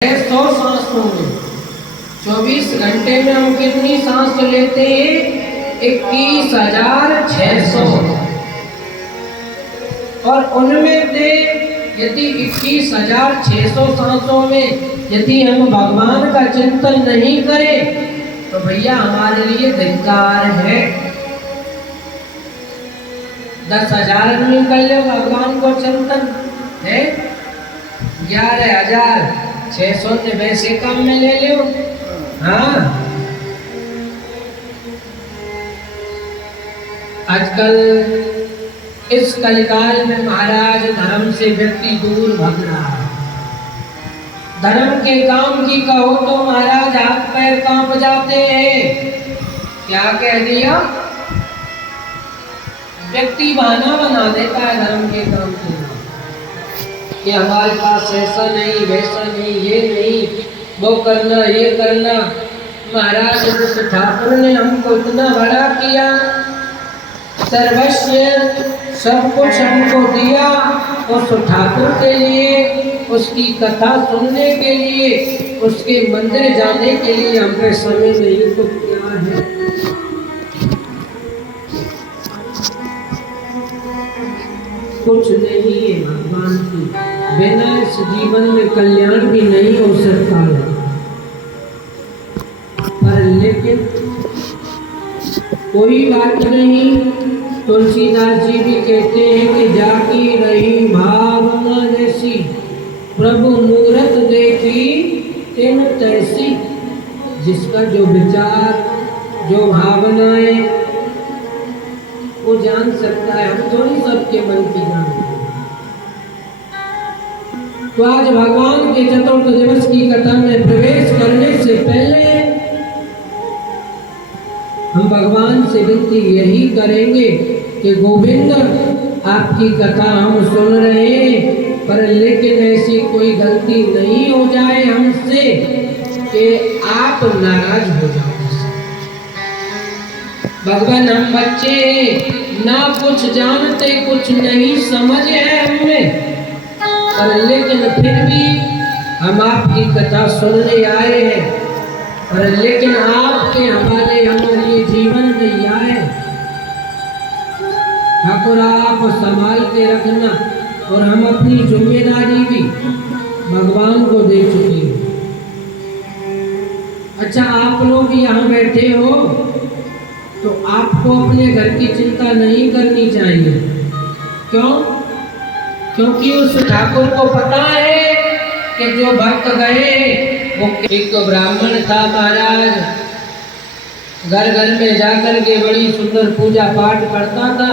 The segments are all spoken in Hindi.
100 सांसों में 24 घंटे में हम कितनी सांस लेते हैं? 21,600। और उनमें से यदि 21,600 सांसों में यदि हम भगवान का चिंतन नहीं करें तो भैया हमारे लिए धिक्कार है। 10,000 में कर लो भगवान को चिंतन है, 11,600 ने वैसे काम में ले लो। हाँ, आजकल इस कलिकाल में महाराज धर्म से व्यक्ति दूर भाग रहा है। धर्म के काम की कहो तो महाराज हाथ पैर कांप जाते हैं। क्या कह दिया? व्यक्ति बहाना बना देता है धर्म के काम के नाम कि हमारे पास ऐसा नहीं, वैसा नहीं, ये नहीं, वो करना, ये करना। महाराज उस ठाकुर ने हमको इतना बड़ा किया, सर्वस्व सब कुछ हमको दिया। उस ठाकुर के लिए, उसकी कथा सुनने के लिए, उसके मंदिर जाने के लिए हम पे समय नहीं तो क्या है? कुछ नहीं है भगवान की बिना इस जीवन में कल्याण भी नहीं हो सकता है। पर लेकिन कोई बात नहीं, तुलसीदास जी भी कहते हैं कि जाकी रही भावना जैसी, प्रभु मूरत देखी तिन तैसी। जिसका जो विचार, जो भावनाएं वो जान सकता है, हम थोड़ी सबके मन की जानते हैं। तो आज भगवान के चतुर्थ दिवस की कथा में प्रवेश करने से पहले हम भगवान से विनती यही करेंगे कि गोविंद आपकी कथा हम सुन रहे हैं, पर लेकिन ऐसी कोई गलती नहीं हो जाए हमसे कि आप नाराज हो जाओ। भगवान हम बच्चे हैं, ना कुछ जानते, कुछ नहीं समझ है हमें, पर लेकिन फिर भी हम आपकी कथा सुनने आए हैं। पर लेकिन आपके हमारे हमारे जीवन में आए ठाकुर, आप संभाल के रखना। और हम अपनी जिम्मेदारी भी भगवान को दे चुके हैं। अच्छा, आप लोग यहाँ बैठे हो तो आपको अपने घर की चिंता नहीं करनी चाहिए। क्यों? क्योंकि उस ठाकुर को पता है कि जो भक्त गए, वो एक ब्राह्मण था महाराज, घर घर में जाकर के बड़ी सुंदर पूजा पाठ करता था।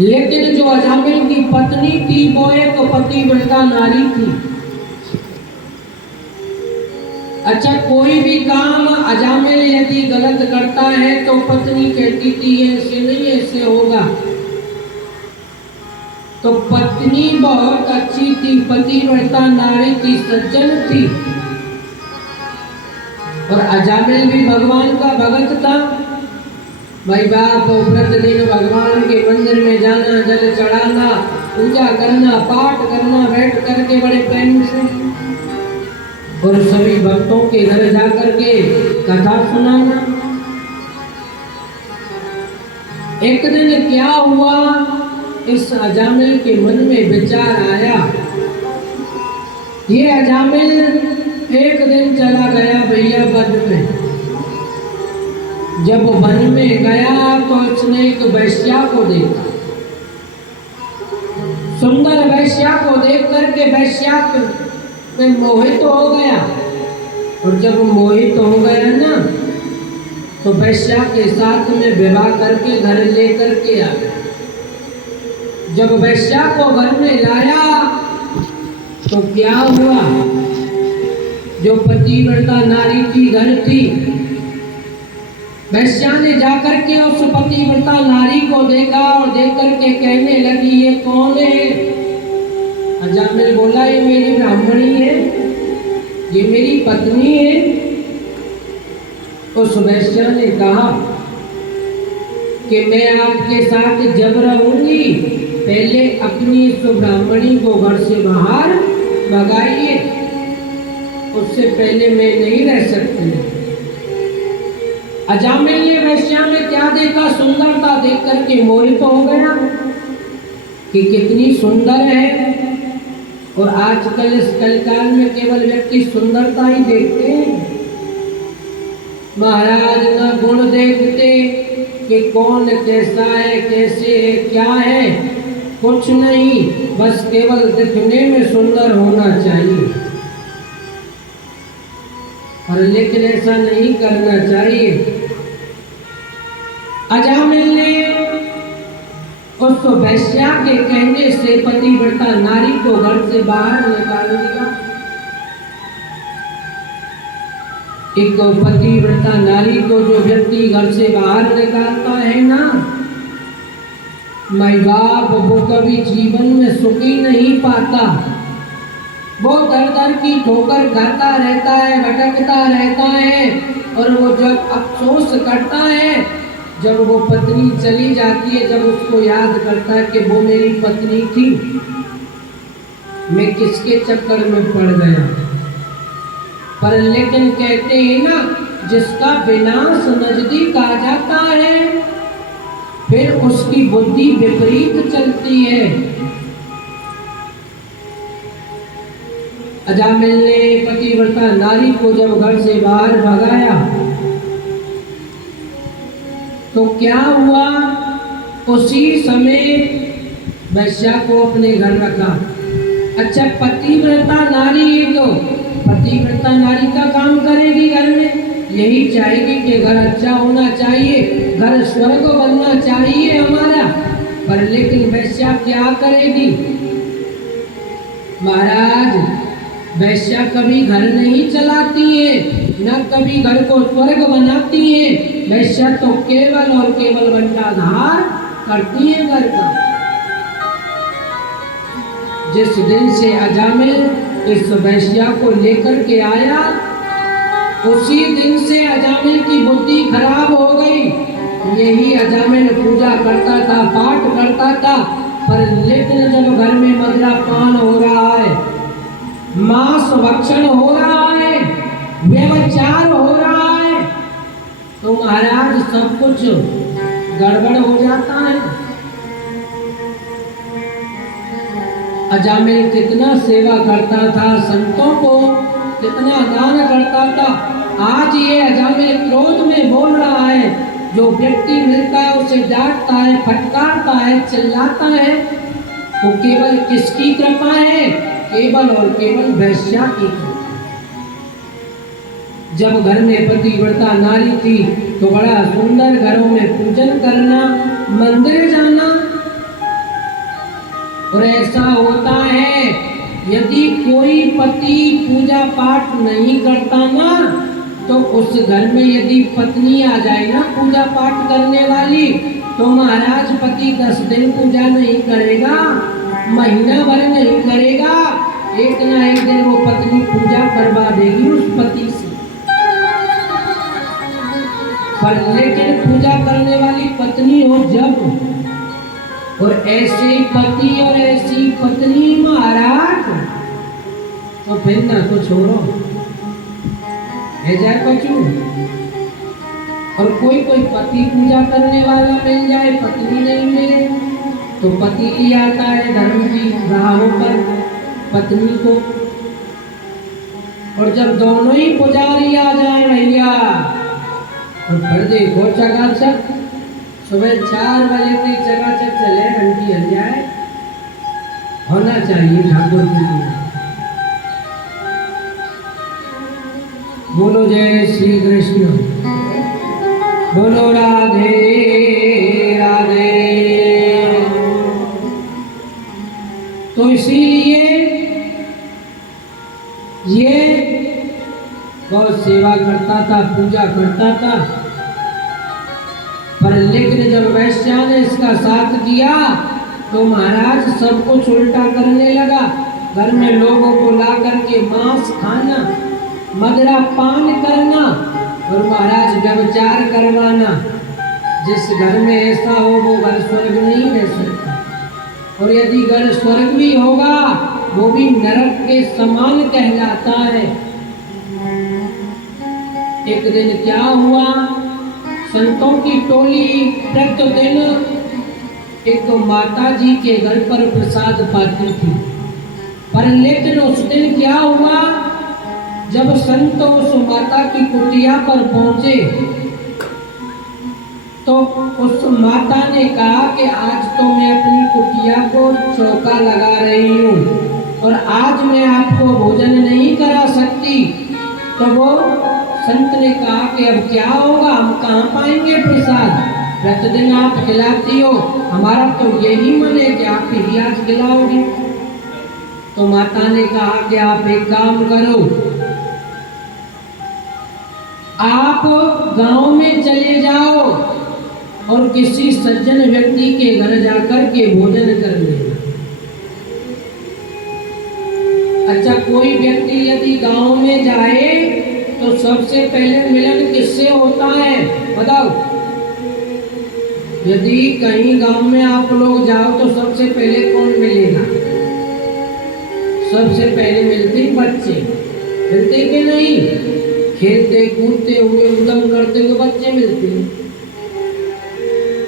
लेकिन जो अजामिल की पत्नी थी वो एक पतिव्रता नारी थी। अच्छा, कोई भी काम अजामिल यदि गलत करता है तो पत्नी कहती थी ऐसे नहीं, ऐसे होगा। तो पत्नी बहुत अच्छी थी, पतिव्रता नारी थी, सज्जन थी। और अजामिल भी भगवान का भगत था। भाई बाप प्रतिदिन भगवान के मंदिर में जाना, जल चढ़ाना, पूजा करना, पाठ करना, बैठ करके बड़े प्रेम से, और सभी भक्तों के घर जाकर के कथा सुनाना। एक दिन क्या हुआ, इस अजामिल के मन में विचार आया। ये अजामिल एक दिन चला गया भैया वन में। जब वन में गया तो उसने एक वैश्या को देखा। सुंदर वैश्या को देख करके वैश्या में मोहित हो गया। और जब मोहित हो गया ना तो वैश्या के साथ में विवाह करके घर लेकर के आ गया। जब वैश्या को घर में लाया तो क्या हुआ, जो पतिव्रता नारी की घर थी, वैश्या ने जाकर के उस पतिव्रता नारी को देखा और देख करके कहने लगी ये कौन है? अजामिल बोला ये मेरी ब्राह्मणी है, ये मेरी पत्नी है। उस वैश्या ने कहा कि मैं आपके साथ जब रहूंगी पहले अपनी इस ब्राह्मणी को घर से बाहर भगाइए, उससे पहले मैं नहीं रह सकती। अजामिल ने वेश्या में क्या देखा, सुंदरता देख करके मोहित हो गया कि कितनी सुंदर है। और आजकल इस कलकाल में केवल व्यक्ति सुंदरता ही देखते हैं, महाराज न गुण देखते कि कौन कैसा है, कैसे है, क्या है, कुछ नहीं, बस केवल दिखने में सुंदर होना चाहिए। और लेकिन ऐसा नहीं करना चाहिए। अजामिल ने उस वैश्या के कहने से पतिव्रता नारी को घर से बाहर निकाल दिया। एक पतिव्रता नारी को जो व्यक्ति घर से बाहर निकालता है ना, माई बाप वो कभी जीवन में सुखी नहीं पाता। वो दर दर की ठोकर खाता रहता है, भटकता रहता है। और वो जब अफसोस करता है, जब वो पत्नी चली जाती है, जब उसको याद करता है कि वो मेरी पत्नी थी, मैं किसके चक्कर में पड़ गया। पर लेकिन कहते हैं ना, जिसका विनाश नजदीक आ जाता है फिर उसकी बुद्धि विपरीत चलती है। अजामिल ने पतिव्रता नारी को जब घर से बाहर भगाया तो क्या हुआ, उसी समय वैश्या को अपने घर रखा। अच्छा, पतिव्रता नारी है तो पतिव्रता नारी का काम करेगी घर में, यही चाहेगी कि घर अच्छा होना चाहिए, घर स्वर्ग बनना चाहिए हमारा। पर लेकिन वैश्या क्या करेगी महाराज, वैश्या कभी घर नहीं चलाती है, न कभी घर को स्वर्ग बनाती है। वैश्या तो केवल और केवल बंटाधार करती है घर का। जिस दिन से अजामिल इस वैश्या को लेकर के आया, उसी दिन से अजामिल की बुद्धि खराब हो गई। यही अजामिल पूजा करता था, पाठ करता था, पर लेकिन जब घर में मदिरापान हो रहा है, मांस भक्षण हो रहा है, व्यभिचार हो रहा है, तो महाराज सब कुछ गड़बड़ हो जाता है। अजामिल कितना सेवा करता था, संतों को कितना दान करता था। आज ये अजामिल क्रोध में बोल रहा है, जो व्यक्ति मिलता है उसे डांटता है, फटकारता है, चिल्लाता है, वो केवल किसकी कृपा है, केवल और केवल वैश्या की। जब घर में पतिव्रता नारी थी तो बड़ा सुंदर घरों में पूजन करना, मंदिर जाना। और ऐसा होता है, यदि कोई पति पूजा पाठ नहीं करता ना, तो उस घर में यदि पत्नी आ जाए ना पूजा पाठ करने वाली, तो महाराज पति 10 दिन पूजा नहीं करेगा, महीना भर नहीं करेगा, एक ना एक दिन वो पत्नी पूजा करवा देगी उस पति से। पर लेकिन पूजा करने वाली पत्नी हो जब, और ऐसे पति और ऐसी पत्नी महाराज, तो फिर ना कुछ हो है जाए कछु। और कोई कोई पति पूजा करने वाला मिल जाए, पत्नी नहीं मिले, तो पति ले आता है धर्म की राहों पर पत्नी को। और जब दोनों ही पुजारी आ जाए भैया, तो फिर देखो चकाचक, सुबह 4 बजे तक चकाचक चले, घंटी हल जाए, होना चाहिए ठाकुर के लिए। बोलो जय श्री कृष्ण, बोलो राधे राधे। तो इसीलिए ये बहुत सेवा करता था, पूजा करता था, पर लेकिन जब वैश्या ने इसका साथ दिया तो महाराज सब कुछ उल्टा करने लगा। घर में लोगों को ला करके मांस खाना, मदिरा पान करना और महाराज व्यभिचार करवाना। जिस घर में ऐसा हो वो घर स्वर्ग नहीं रह सकता। और यदि घर स्वर्ग भी होगा, वो भी नरक के समान कहलाता है। एक दिन क्या हुआ, संतों की टोली प्रतिदिन एक माता जी के घर पर प्रसाद पाती थी, पर लेकिन उस दिन क्या हुआ, जब संत उस माता की कुटिया पर पहुंचे तो उस माता ने कहा कि आज तो मैं अपनी कुटिया को चौका लगा रही हूँ और आज मैं आपको भोजन नहीं करा सकती। तो वो संत ने कहा कि अब क्या होगा, हम कहाँ पाएंगे प्रसाद, प्रतिदिन आप खिलाती हो, हमारा तो यही मन है कि आप ही आज खिलाओगी। तो माता ने कहा कि आप एक काम करो, आप गांव में चले जाओ और किसी सज्जन व्यक्ति के घर जाकर के भोजन कर लेना। अच्छा, कोई व्यक्ति यदि गांव में जाए तो सबसे पहले मिलन किससे होता है बताओ? यदि कहीं गांव में आप लोग जाओ तो सबसे पहले कौन मिलेगा? सबसे पहले मिलते बच्चे, मिलते कि नहीं? खेलते कूदते हुए उदम करते हुए बच्चे मिलते हैं।